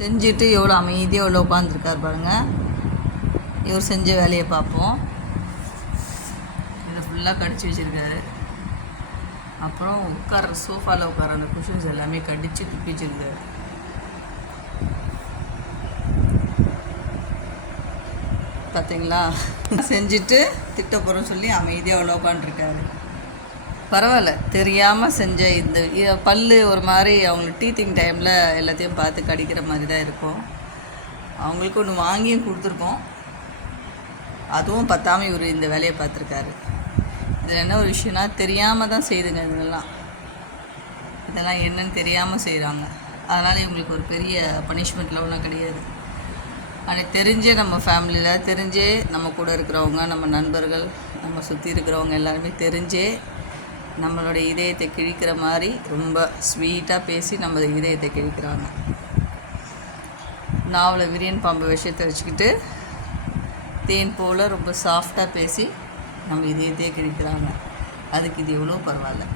செஞ்சுட்டு எவ்வளோ அமைதியாக எவ்வளோ உட்காந்துருக்கார் பாருங்கள். இவர் செஞ்ச வேலையை பார்ப்போம். இதை ஃபுல்லாக கடிச்சு வச்சுருக்காரு. அப்புறம் உட்கார சோஃபாவில் உட்கார அந்த குஷன்ஸ் எல்லாமே கடிச்சு துப்பி வச்சுருக்காரு. பார்த்தீங்களா? செஞ்சுட்டு திட்ட போகிறோன்னு சொல்லி அமைதியாக அவ்வளோ உட்காந்துருக்காரு. பரவாயில்ல, தெரியாமல் செஞ்ச இந்த பல் ஒரு மாதிரி அவங்களுக்கு டீத்திங் டைமில் எல்லாத்தையும் பார்த்து கடிக்கிற மாதிரி தான் இருக்கும். அவங்களுக்கு ஒன்று வாங்கியும் கொடுத்துருக்கோம். அதுவும் பத்தாமல் இவர் இந்த வேலையை பார்த்துருக்காரு. இதில் என்ன ஒரு விஷயம்னா, தெரியாமல் தான் செய்துங்க. இதெல்லாம் என்னன்னு தெரியாமல் செய்கிறாங்க. அதனால் இவங்களுக்கு ஒரு பெரிய பனிஷ்மெண்ட்டில் ஒன்றும் கிடையாது. ஆனால் தெரிஞ்சே நம்ம ஃபேமிலியில் தெரிஞ்சே நம்ம கூட இருக்கிறவங்க, நம்ம நண்பர்கள், நம்ம சுற்றி இருக்கிறவங்க எல்லாருமே தெரிஞ்சே நம்மளுடைய இதயத்தை கிழிக்கிற மாதிரி ரொம்ப ஸ்வீட்டாக பேசி நம்ம இதயத்தை கிழிக்கிறாங்க. நாவல் விரியன் பாம்பு விஷயத்தை வச்சுக்கிட்டு தேன் போல் ரொம்ப சாஃப்டாக பேசி நம்ம இதயத்தையே கிழிக்கிறாங்க. அதுக்கு இது எவ்வளோ பரவாயில்ல.